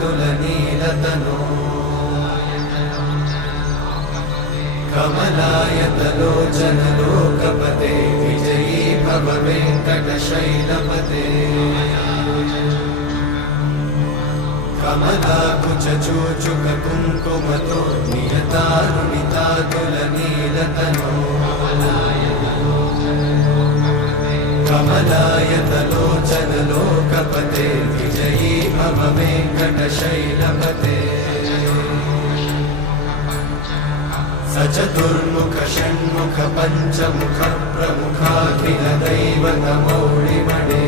तुलनीलतनो कमलायतलोचन लोकपते विजयी भव वेङ्कटशैलपते कमलाकुचूचुक कुङ्कुमतो नियतारुणितातुलनीलतनो कमलायतलोचन लोकपते विजयी भव वेङ्कटशैलपते सचतुर्मुख षण्मुख पञ्चमुख प्रमुखाखिल दैवतमौळिमणे